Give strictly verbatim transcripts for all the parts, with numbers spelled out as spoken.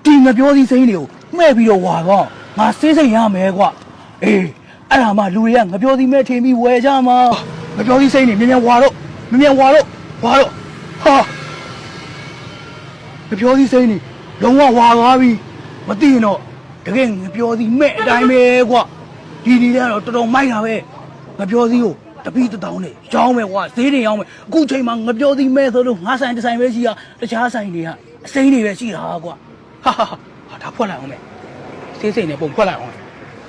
ဒီငပြောသီးစိမ်းတွေကိုမှဲ့ပြီးတော့ဝါတော့ငါစေးစိမ်ရမယ်ကွာအေးအဲ့ဒါမှလူတွေကငပြောသီးမဲ့ထင်ပြီးဝယ်ကြမှာငပြောသီးစိမ်းတွေမြန်မြန်ဝါတော့မြန်မြန်ဝါတော့ဝါတော့ဟာငပြောသီးစိမ်းတွေလုံးဝဝါသွားပြီမသိရင်တော့တကယ်ငပြောသီးမဲ့အတိုင်းပဲကွာဒီဒီကတော့တော်တော်မိုက်တာပဲငပြောသီးကိုတပီးတတောင်းနဲ့ရောင်းမယ်ကွာဈေးတွေရောင်းမယ်အခုချိန်မှာငပြောသီးမဲ့ဆိုလို့ငါဆိုင်တစ်ဆိုင်ပဲရှိရတခြားဆိုင်တွေကအစိမ်းတွေပဲရှိတာကွာဟာဟာဟာဒါဖွက်လိုက်အောင်မယ်စေးစိမ်နဲ့ပုံဖွက်လိုက်အောင်ဟာ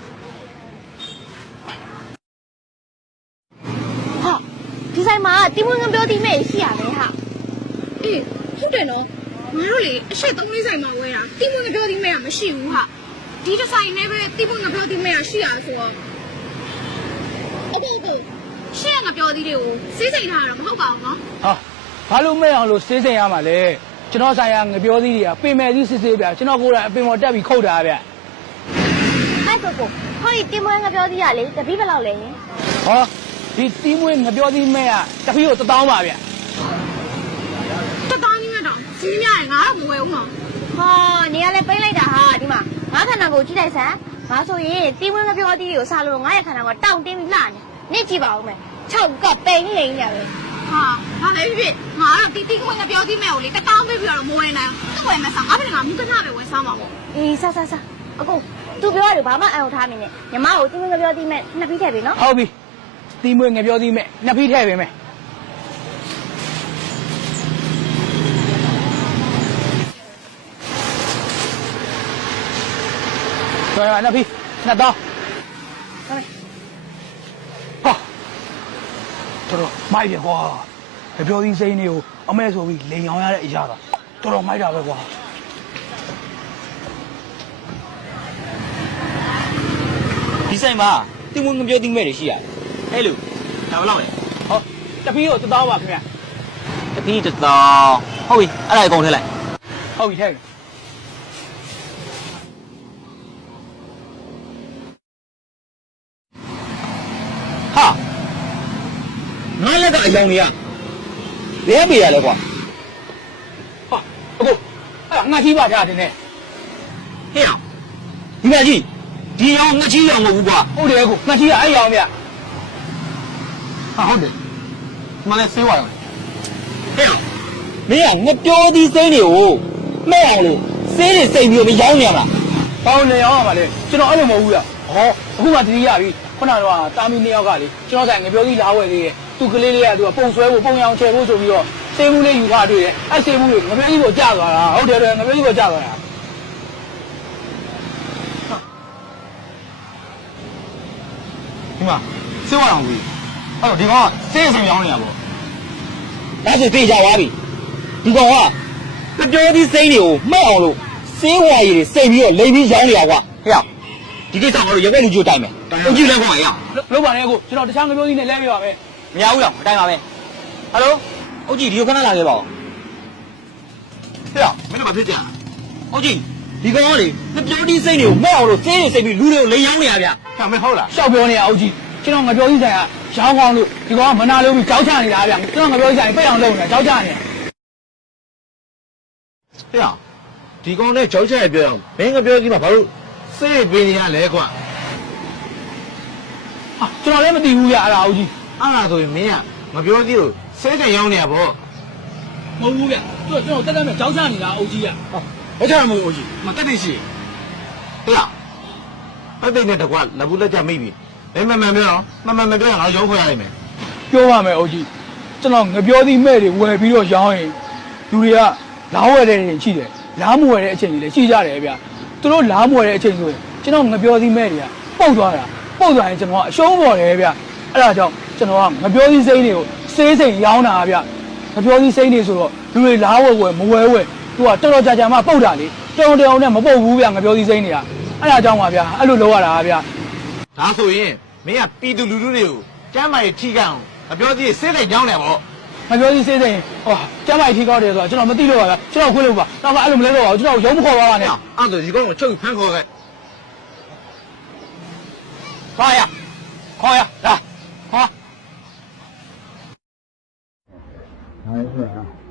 ဒီဆိုင်မှာတင်းမွေးငပြောသီးမဲ့ရှိရပဲဟာအေးဟုတ်တယ်နော်ငါတို့လေအချက်သုံးလေးဆိုင်မှာဝဲတာတင်းမွေးငပြောသီးမဲ့ကမရှိဘူးဟာဒီတစ်ဆိုင်နဲ့ပဲတင်းမွေးငပြောသီးမဲ့ကရှိရဆိုတော့အခုကိုရှေ့ကငပြောသီးတွေကိုစေးစိမ်ထားတာမဟုတ်ပါဘူးနော်ဟာဘာလို့မဲ့အောင်လို့စေးစိမ်ရမှာလဲကျွန်တော်ဆိုင်ရငပြောသီးတွေကပင်မဲ့သီးစစ်စစ်ပြကျွန်တော်ကိုယ်တိုင်အပင်ပေါ်တက်ပြီးခုတ်တာဗျအဲ့ကိုကိုဟောဒီတင်းမွေးငပြောသီးရလေတပီးဘယ်လောက်လဲယင်ဟောဒီတီးမွေးငပြောသီးမဲ့ကတပီးကိုတစ်တောင်းပါဗျတစ်တောင်းကြီးမဲ့တော့စီးများရင်ငါတော့မဝယ်ဘူးနော်ဟောနေရလဲပိတ်လိုက်တာဟာဒီမှာငါခန္ဓာကိုကြည့်လိုက်စမ်းငါဆိုရင်တင်းမွေးငပြောသီးတွေကိုစားလို့ငါရဲ့ခန္ဓာကတောင့်တင်းပြီးလှနေနေကြည့်ပါဦးမယ်၆ကပိန်နေနေပဲဟာဘာလဲဖြစ်ငါတော့တီးတီးကငပြောသီးမဲ့ကိုလေတစ်တောင်းပေးပြီးတော့မဝယ်နိုင်ဘူးဝယ်မယ်စားငါပြင်ငါမူကနာပဲဝယ်စားမှာပေါ့အေးစားစားစားအကိုသူပြောရတယ်ဘာမှအံ့ထားနေနဲ့ညီမကိုတင်းမွေးငပြောသီးမဲ့နှစ်ပြီးထည့်ပြီနော်ဟုတ်ပြီတီးမွေးငပြောသီးမဲ့နှစ်ပြီးထည့်ပြီမယ်ဆိုရနှစ်ပြီးနှစ်တောင်းဟုတ်ပြီဟာတော်မိုက်တယ်ကွာငပြောသီးစိမ်းတွေကိုအမဲဆိုပြီးလိန်အောင်ရတဲ့အရာတော်တော်မိုက်တာပဲကွာဒီဆိုင်မှာတင်းမွေးငပြောသီးမဲ့တွေရှိရတယ်ဟဲ့လို့ဒါဘယ်လောက်လဲဟောတပီးကိုတစ်တောင်းပါခင်ဗျတပီးတစ်တောင်းဟုတ်ပြီအဲ့ဒါအကုန်ထည့်လိုက်ဟုတ်ပြီထည့်ပြီဟာငါလက်ကအယောင်တွေကဘယ်ပေးရလဲကွာဟာအခုအဲ့ငါကြီးပါကြတယ်နဲ့ဟဲ့အောင်ဒီမကြီးဒီရောင်ငါကြီးရောင်မဟုတ်ဘူးကွာဟုတ်တယ်အခုငါကြီးကအဲ့ရောင်ဗျဟာဟုတ်တယ်မလဲဆေးဝါရောဟဲ့အောင်မင်းကငါပြောသီးစိမ်းတွေကိုမဲ့အောင်လို့ဆေးတွေစိတ်ပြီးတော့မရောင်းနေရမလားဘာလို့လဲရောင်းရမှာလဲကျွန်တော်အဲ့လိုမဟုတ်ဘူးလားဟောအခုမှတတိယပြီခုနကတော့တာမီနှစ်ယောက်ကလေကျွန်တော်ဆိုင်ငပြောသီးလာဝယ်သေးတယ်သူကလေးလေးကသူကပုံဆွဲဖို့ပုံရောင်ချယ်ဖို့ဆိုပြီးတော့စေးမှုလေးယူထားတွေ့တယ်အဲ့စေးမှုလေးငပြောသီးကိုကြာသွားတာဟုတ်တယ်တယ်ငပြောသီးကိုကြာသွားတာဒီမှာဆေးဝါရောင်ကြီးအဲ့တော့ဒီကောင်ကစေးစိမ်ရောင်းနေရပေါ့ဒါဆိုသိကြပါပြီဒီကောင်ကငပြောသီးစိမ်းတွေကိုမဲ့အောင်လို့စေးဝါရည်တွေစိတ်ပြီးတော့လိမ်ပြီးရောင်းနေရကွာဟဲ့ဒီကိစ္စကတော့ရက်ွက်လူကြီးတိုင်မယ်အကြည့်လဲကွာရလောက်ပါနဲ့အခုကျွန်တော်တခြားငပြောသီးနဲ့လဲပြပါမယ်မရဘူးတော့အတိုင်းပါပဲဟယ်လိုအုတ်ကြီးဒီကိုခဏလာခဲ့ပါဦးဟဲ့မင်းတို့မဖြစ်ကြအုတ်ကြီးဒီကောင်ကလေငပြောသီးစိတ်တွေကိုမဲ့အောင်လို့စေးတွေစိတ်ပြီးလူတွေကိုလိမ်ရောင်းနေရဗျဟဲ့မင်းဟုတ်လားရှောက်ပြောနေရအုတ်ကြီးကျွန်တော်ငပြောသီးဆိုင်ကရောင်းကောင်းလို့ဒီကောင်ကမနာလို့ပြီးကြောက်ချနေတာဗျကျွန်တော်ငပြောသီးဆိုင်ပိတ်အောင်လုပ်နေတာကြောက်ချနေဟဲ့ဒီကောင်နဲ့ကြောက်ချရပြောအောင်မင်းငပြောသီးမှာဘာလို့စေးပေးနေရလဲကွာဟာကျွန်တော်လည်းမသိဘူးရအဲ့ဒါအုတ်ကြီးအဲ့ဒါဆိုရင်မင်းကငပြောသီးကိုစေးတယ်ရောင်းနေရပေါ့မဟုတ်ဘူးဗျသူကကျွန်တော်တက်တက်မဲ့ကြောက်ချနေတာအုတ်ကြီးကဟောဟုတ်ချာမဟုတ်အုတ်ကြီးမတက်တယ်ရှိဟဲ့ပတ်သိနဲ့တကွာလက်ဘူးလက်ကြမိပြီမင်းမမှန်ပြောတော့မမှန်မပြောရင်ငါရုံးခွဲရလိမ့်မယ်ပြောပါမယ်အုတ်ကြီးကျွန်တော်ငပြောသီးမဲ့တွေဝယ်ပြီးတော့ရောင်းရင်လူတွေကလာဝယ်တဲ့နေရှိတယ်လားမဝယ်တဲ့အချိန်ကြီးလည်းရှိကြတယ်ဗျသူတို့လားမဝယ်တဲ့အချိန်ဆိုရင်ကျွန်တော်ငပြောသီးမဲ့တွေကပုတ်သွားတာပုတ်သွားရင်ကျွန်တော်ကအရှုံးပေါ်တယ်ဗျအဲ့ဒါကြောင့်ကျွန်တော်ကငပြောသီးစိမ်းတွေကိုစေးစိမ်ရောင်းတာဗျငပြောသီးစိမ်းတွေဆိုတော့လူတွေလားဝယ်ဝယ်မဝယ်ဝယ်သူကတော်တော်ကြာကြာမှပုတ်တာလေတောင်တောင်နဲ့မပုတ်ဘူးဗျငပြောသီးစိမ်းတွေကအဲ့ဒါကြောင့်ပါဗျအဲ့လိုလုပ်ရတာဗျဒါဆိုရင်မင်းကပြည်သူလူထုတွေကိုကျမ်းမာရေးထိကန်အောင်ငပြောသီးစေးစိမ်ရောင်းတယ်ပေါ့ငပြောသီးစေးစိမ်ဟောကျမ်းမာရေးထိကောက်တယ်ဆိုတော့ကျွန်တော်မသိလို့ပါဗျကျွန်တော်ခွင့်လို့ပါတော့အဲ့လိုမလဲတော့ကျွန်တော်ရုံးမခေါ်ပါနဲ့အဲ့ဒါဒီကောင်ကိုချုပ်ဖမ်းခေါ်ခဲ့ခေါ်ရခေါ်ရလာခေါ်